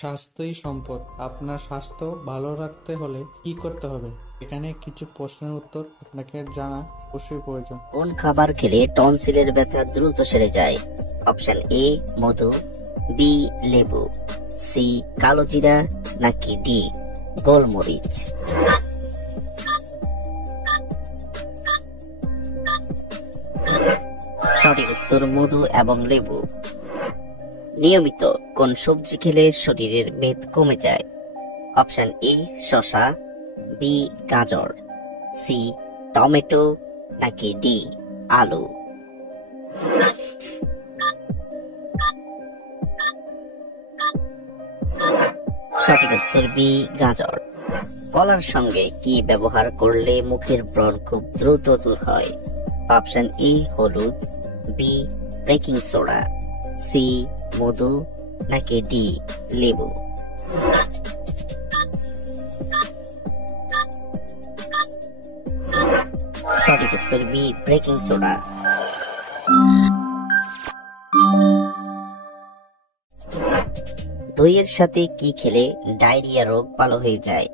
স্বাস্থ্যই সম্পদ। আপনার স্বাস্থ্য ভালো রাখতে হলে কি করতে হবে? এখানে কিছু প্রশ্নের উত্তর আপনাকে জানা অবশ্যই প্রয়োজন। কোন খাবার খেলে টনসিলের ব্যথা দ্রুত সেরে যায়? অপশন এ মধু, বি লেবু, সি কালো জিরা, নাকি ডি গোলমরিচ? সঠিক উত্তর মধু এবং লেবু। নিয়মিত কোন সবজি খেলে শরীরের মেদ কমে যায়? অপশন এ শসা, বি গাজর, সি টমেটো, নাকি ডি আলু? সঠিক উত্তর বি গাজর। কলার সঙ্গে কি ব্যবহার করলে মুখের ব্রণ খুব দ্রুত দূর হয়? অপশন এ হলুদ, বি বেকিং সোডা, সি মধু, নাকি ডি লেবু? সঠিক উত্তর বি বেকিং সোডা। দইয়ের সাথে কি খেলে ডায়রিয়া রোগ ভালো হয়ে যায়?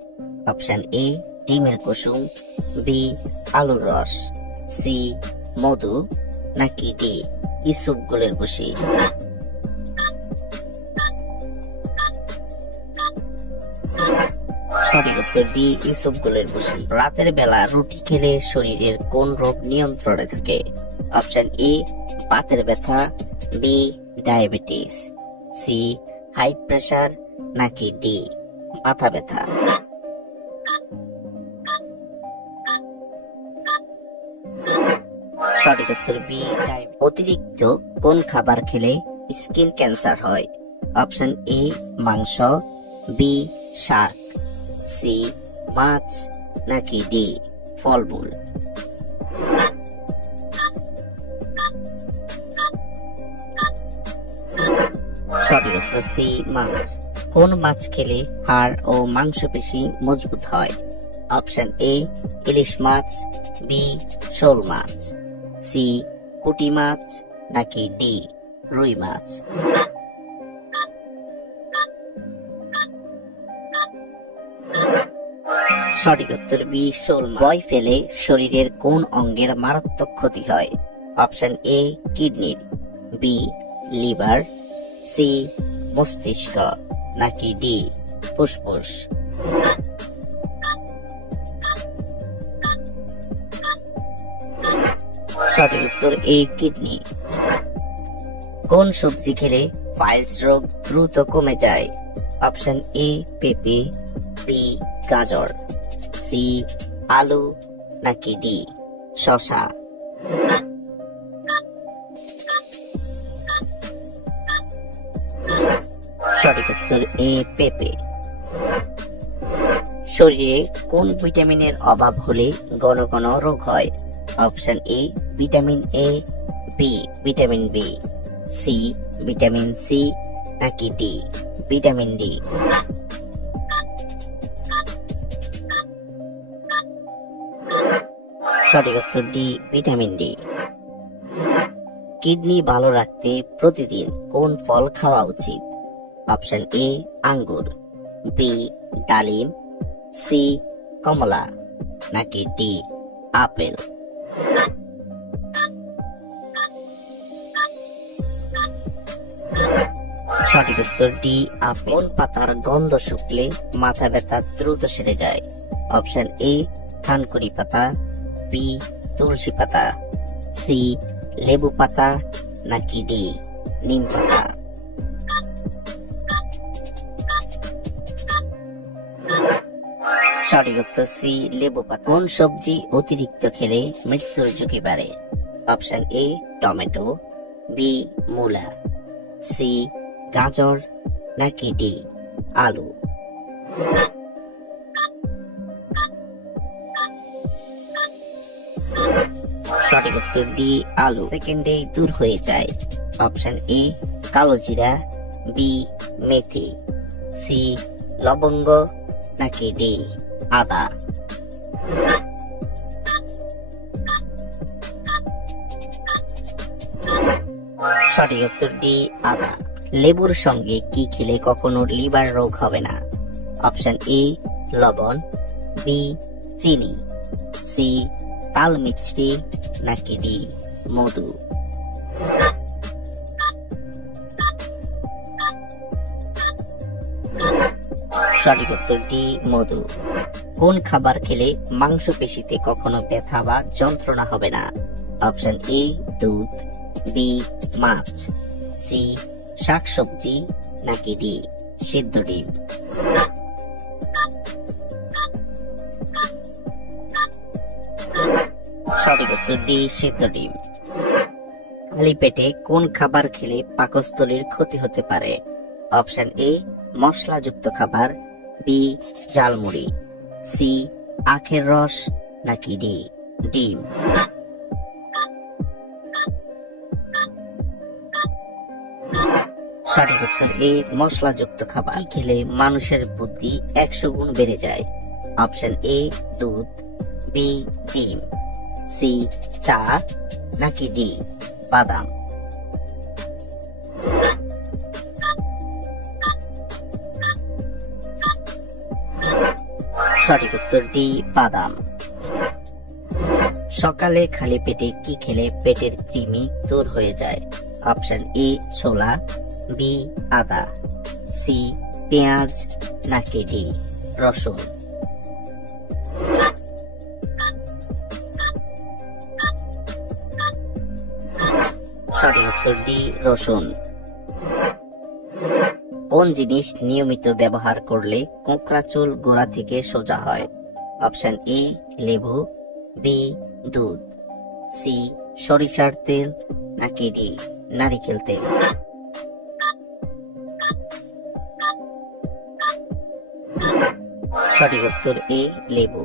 অপশন এ ডিমের কুসুম, বি আলুর রস, সি মধু, নাকি ডি ইসবগুলের ভুসি? সঠিক উত্তর ডি ইসবগুলের ভুসি। রাতের বেলা রুটি খেলে শরীরের কোন রোগ নিয়ন্ত্রণে থাকে? অপশন এ বাতের ব্যথা, B diabetes, C high pressure, নাকি ডি মাথা ব্যথা? সঠিক উত্তর বি অতিরিক্ত কোন খাবার খেলে স্কিন ক্যান্সার হয়? অপশন এ মাংস, বি শাক, সি মাছ, নাকি ডি ফলমূল? সঠিক উত্তর সি মাছ। কোন মাছ খেলে হাড় ও মাংসপেশি মজবুত হয়? অপশন এ ইলিশ মাছ, বি শোল মাছ, সি পুঁটি মাছ, নাকি ডি রুই মাছ? সঠিক উত্তর বি শোল মাছ। বয় ফেলে শরীরের কোন অঙ্গের মারাত্মক ক্ষতি হয়? অপশন এ কিডনির, বি লিভার, সি মস্তিষ্ক, নাকি ডি ফুসফুস? সঠিক উত্তর এ কিডনি। কোন সবজি খেলে পাইলস রোগ দ্রুত কমে যায়? অপশন এ পেঁপে, বি গাজর, সি আলু, নাকি ডি শসা? সঠিক উত্তর এ পেঁপে। শরীরে কোন ভিটামিনের অভাব হলে ঘন ঘন রোগ হয়? Option A vitamin A, B vitamin B, C vitamin C, নাকি ডি ভিটামিন ডি? সঠিক উত্তর ডি ভিটামিন ডি। কিডনি ভালো রাখতে প্রতিদিন কোন ফল খাওয়া উচিত? অপশন এ আঙ্গুর, বি ডালিম, সি কমলা, নাকি ডি আপেল? সঠিক উত্তর ডি আপেল। কোন পাতার গন্ধ শুকলে মাথা ব্যথা দ্রুত সেরে যায়? অপশন এ থানকুনি পাতা, বি তুলসী পাতা, সি লেবু পাতা, নাকি ডি নিম পাতা? সঠিক উত্তর সি লেবু পাতা। কোন সবজি অতিরিক্ত খেলে মৃত্যুর ঝুঁকি বাড়ে? অপশন এ টমেটো, বি মূলা, সি গাজর, নাকি ডি আলু? সঠিক উত্তর ডি আলু। সেকেন্ডে দূর হয়ে যায়। অপশন এ কালো জিরা, বি মেথি, সি লবঙ্গ, নাকি ডি আদা? সঠিক উত্তর ডি আদা। লেবুর সঙ্গে কি খেলে কখনো লিভার রোগ হবে না? অপশন এ লবণ, বি চিনি, সি তাল মিষ্টি, নাকি ডি মধু? সঠিক উত্তর ডি মধু। কোন খাবার খেলে মাংসপেশিতে কখনো ব্যথা বা যন্ত্রণা হবে না? অপশন এ দুধ, বি মাছ, সি শাকসবজি, নাকি ডি সিদ্ধ ডিম? সঠিক উত্তর ডি সিদ্ধ ডিম। খালি পেটে কোন খাবার খেলে পাকস্থলীর ক্ষতি হতে পারে? অপশন এ মশলাযুক্ত খাবার, বি ঝালমুড়ি, সি আখের রস, নাকি ডি ডিম? সঠিক উত্তর এ মশলাযুক্ত খাবার। কি খেলে মানুষের বুদ্ধি 100 গুণ বেড়ে যায়? অপশন এ দুধ, বি ডিম, সি চা, নাকি ডি বাদাম? সঠিক উত্তর ডি বাদাম। সকালে খালি পেটে কি খেলে পেটের কৃমি দূর হয়ে যায়? অপশন এ ছোলা, বি আদা, সি পেঁয়াজ, নাকি ডি রসুন? সঠিক উত্তর ডি রসুন। কোন জিনিস নিয়মিত ব্যবহার করলে কোঁকড়া চুল গোড়া থেকে সোজা হয়? অপশন এ লেবু, বি দুধ, সি সরিষার তেল, নাকি ডি নারিকেল তেল? সঠিক উত্তর এ লেবু।